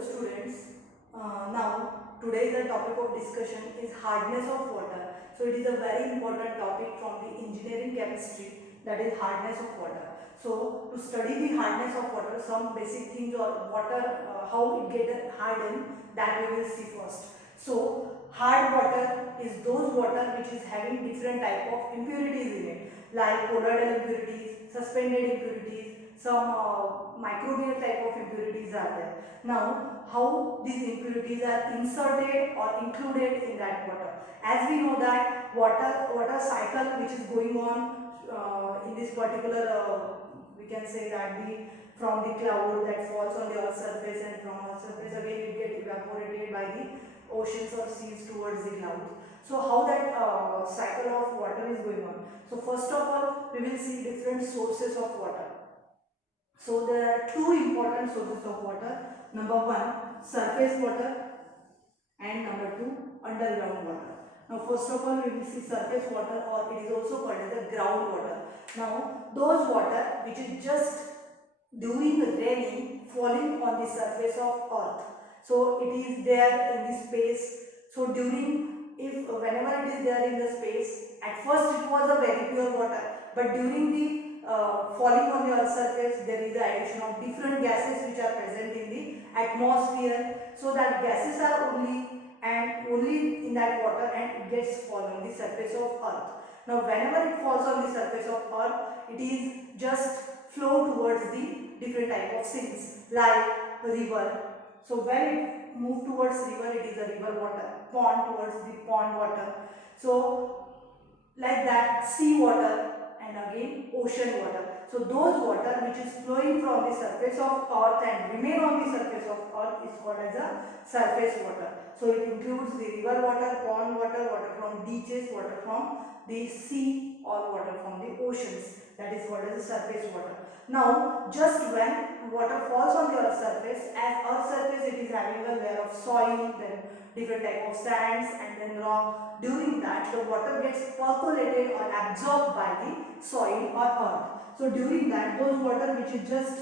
Hello students. Now today's the topic of discussion is hardness of water. So it is a very important topic from the engineering chemistry, that is hardness of water. So to study the hardness of water, some basic things or water how it get hardened, that we will see first. So hard water is those water which is having different type of impurities in it, like colloidal impurities, suspended impurities, some microbial type of impurities are there. Now, how these impurities are inserted or included in that water? As we know that water cycle which is going on in this particular, we can say that the from the cloud that falls on the earth's surface, and from earth's surface again it get evaporated by the oceans or seas towards the clouds. So how that cycle of water is going on? So first of all, we will see different sources of water. So there are two important sources of water. Number one, surface water, and number two, underground water. Now first of all, we will see surface water, or it is also called as the groundwater. Now those water which is just during the raining falling on the surface of earth. So it is there in the space. So during, if whenever it is there in the space, at first it was a very pure water, but during the falling on the earth's surface, there is the addition of different gases which are present in the atmosphere. So that gases are only in that water, and it gets fall on the surface of earth. Now whenever it falls on the surface of earth, it is just flow towards the different type of things like river. So when it move towards river, it is a river water. Pond towards the pond water. So like that, sea water, and again ocean water. So those water which is flowing from the surface of earth and remain on the surface of earth is called as a surface water. So it includes the river water, pond water, water from beaches, water from the sea, or water from the oceans. That is called as the surface water. Now just when water falls on the earth's surface, as earth's surface it is having a layer of soil, then different type of sands, and then rock. During that, the water gets percolated or absorbed by the soil or earth. So during that, those water which is just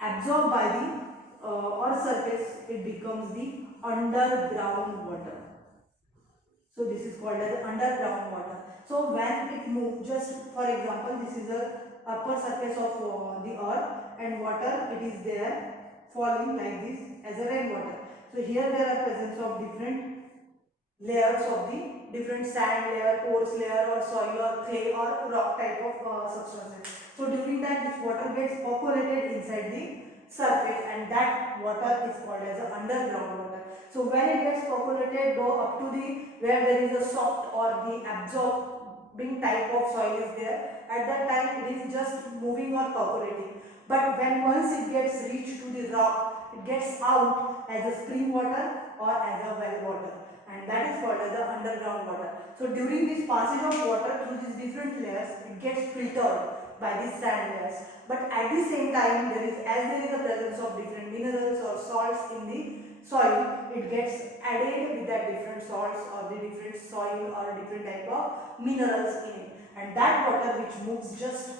absorbed by the earth surface, it becomes the underground water. So this is called as underground water. So when it moves, just for example, this is the upper surface of the earth, and water it is there falling like this as a rainwater. So here there are presence of different layers of the different sand layer, coarse layer, or soil or clay or rock type of substances. So during that, this water gets percolated inside the surface, and that water is called as a underground water. So when it gets percolated, though up to the where there is a soft or the absorbing type of soil is there, at that time it is just moving or percolating. But when once it gets reached to the rock, it gets out as a spring water or as a well water, and that is called as the underground water. So during this passage of water through these different layers, it gets filtered by these sand layers. But at the same time, there is a presence of different minerals or salts in the soil, it gets added with that different salts or the different soil or different type of minerals in it, and that water which moves just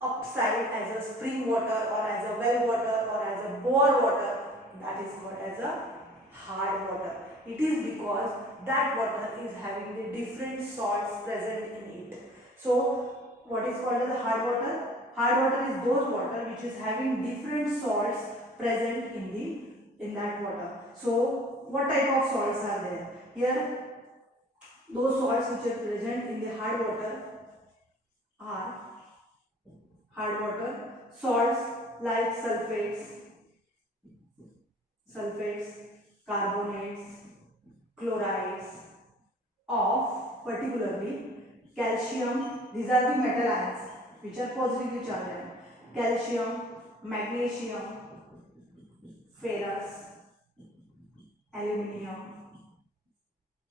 upside as a spring water or as a well water or as a bore water, that is called as a hard water. It is because that water is having the different salts present in it. So what is called as a hard water? Hard water is those water which is having different salts present in that water. So what type of salts are there? Here those salts which are present in the hard water are hard water salts like sulfates, carbonates, chlorides of particularly calcium. These are the metal ions which are positively charged. Calcium, magnesium, ferrous, aluminium.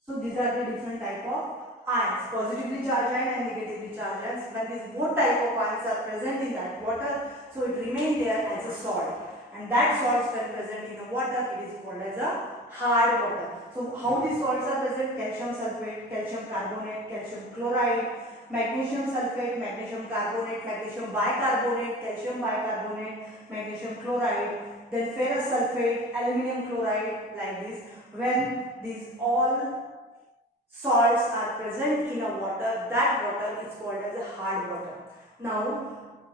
So these are the different type of ions, positively charged ion and negatively charged ions. When these both type of ions are present in that water, so it remains there as a salt, and that salts when present in the water, it is called as a hard water. So how these salts are present? Calcium sulfate, calcium carbonate, calcium chloride, magnesium sulfate, magnesium carbonate, magnesium bicarbonate, calcium bicarbonate, magnesium chloride, then ferrous sulfate, aluminum chloride, like this. When these all salts are present in a water, that water is called as a hard water. Now,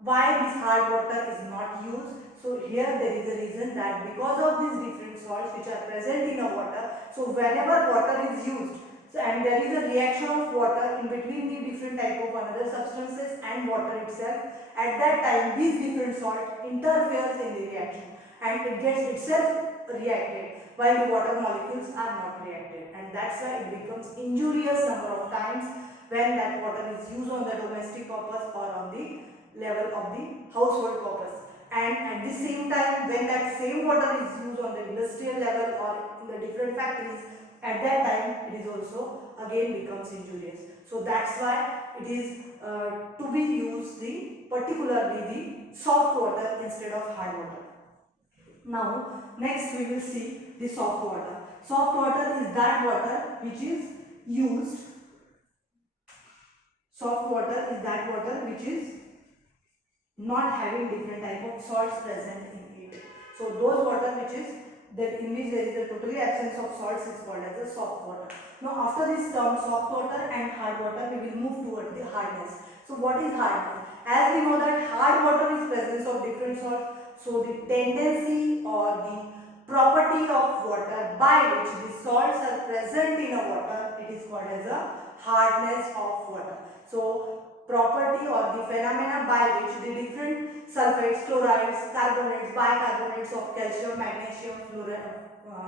why this hard water is not used? So here there is a reason that because of these different salts which are present in a water, so whenever water is used, so and there is a reaction of water in between the different type of another substances and water itself, at that time these different salt interferes in the reaction and it gets itself reacted while the water molecules are not reacted, and that's why it becomes injurious number of times when that water is used on the domestic purpose or on the level of the household purpose. And at the same time, when that same water is used on the industrial level or in the different factories, at that time it is also again becomes injurious. So that's why it is to be used the particularly the soft water instead of hard water. Now next we will see the soft water. Soft water is that water which is used. Soft water is that water which is not having different type of salts present in it. So those water which is that in which there is a totally absence of salts is called as a soft water. Now after this term soft water and hard water, we will move toward the hardness. So what is hardness? As we know that hard water is presence of different salts, so the tendency or the property of water by which the salts are present in a water, it is called as a hardness of water. So property or the phenomena by which the different sulfates, chlorides, carbonates, bicarbonates of calcium, magnesium,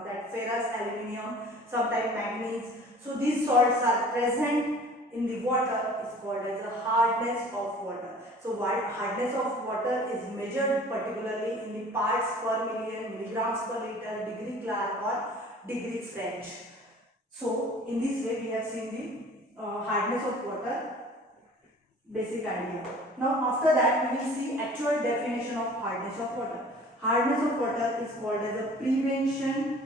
that ferrous, aluminium, sometimes manganese. So these salts are present in the water is called as a hardness of water. So hardness of water is measured particularly in the parts per million, milligrams per liter, degree Clark or degree French. So in this way we have seen the hardness of water basic idea. Now after that we will see actual definition of hardness of water. Hardness of water is called as a prevention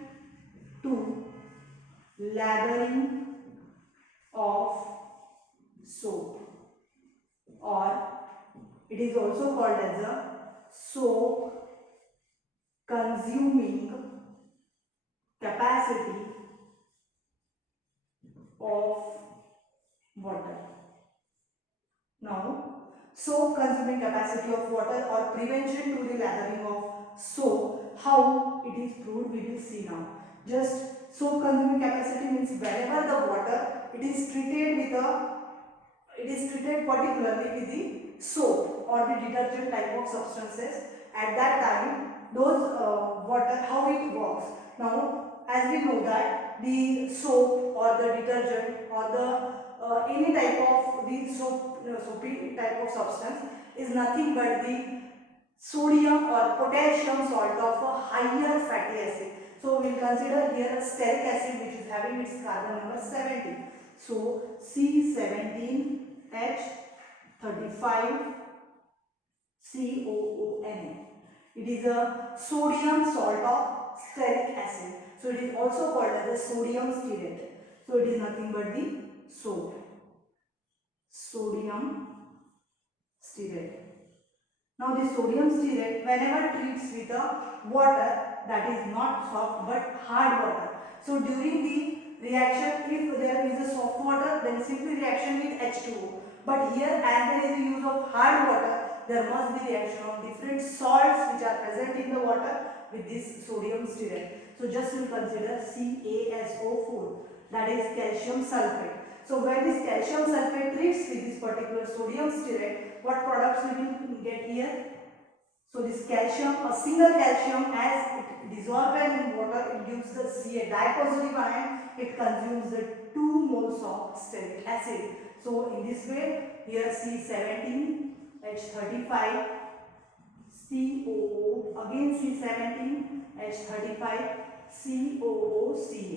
to lathering of soap, or it is also called as a soap consuming capacity of water. Now, soap consuming capacity of water or prevention to the lathering of soap, how it is proved we will see now. Just soap consuming capacity means whenever the water it is treated particularly with the soap or the detergent type of substances, at that time those water, how it works. Now as we know that the soap or the detergent or the any type of the soapy type of substance is nothing but the sodium or potassium salt of a higher fatty acid. So we will consider here a stearic acid which is having its carbon number 70. So C17H35 COONA. It is a sodium salt of stearic acid. So it is also called as a sodium stearate. So it is nothing but the soap. Sodium stearate. Now this sodium stearate whenever treats with a water that is not soft but hard water. So during the reaction, if there is a soft water, then simply reaction with H2O. But here as there is a use of hard water, there must be reaction of different salts which are present in the water with this sodium stearate. So just you consider CaSO4, that is calcium sulfate. So when this calcium sulfate treats with this particular sodium stearate, what products we will get here? So this calcium, a single calcium, as it dissolves in water, it gives the Ca dipositive ion, it consumes the 2 moles of stearic acid. So in this way, here C17H35 COO, again C17H35 COOCA.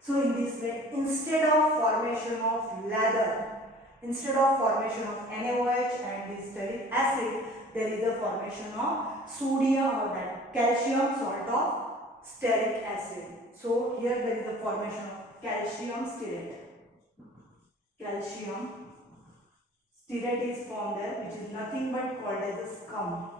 So in this way, instead of formation of lather, instead of formation of NaOH and this stearic acid, there is a formation of sodium or that calcium salt of stearic acid. So here there is a formation of calcium stearate. Calcium stearate is formed there, which is nothing but called as a scum.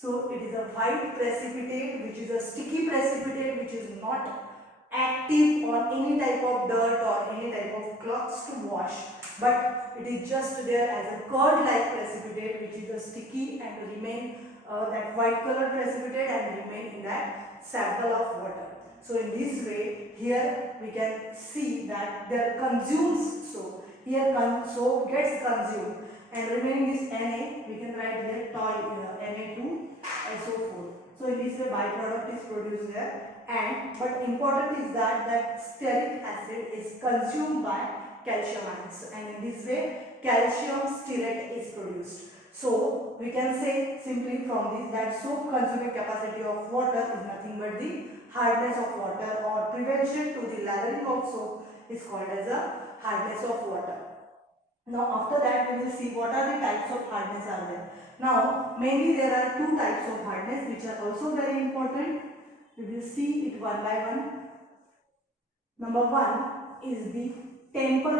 So it is a white precipitate which is a sticky precipitate which is not active on any type of dirt or any type of cloths to wash, but it is just there as a curd like precipitate which is a sticky and remain that white color precipitate and remain in that sample of water. So in this way here we can see that there consumes, so here soap gets consumed and remaining this Na we can write here Na2SO4. So in this way byproduct is produced there, and but important is that stearic acid is consumed by calcium ions and in this way calcium stearate is produced. So we can say simply from this that soap consuming capacity of water is nothing but the hardness of water, or prevention to the lathering of soap is called as a hardness of water. Now after that we will see what are the types of hardness are there. Now mainly there are two types of hardness which are also very important. We will see it one by one. Number one is the temporal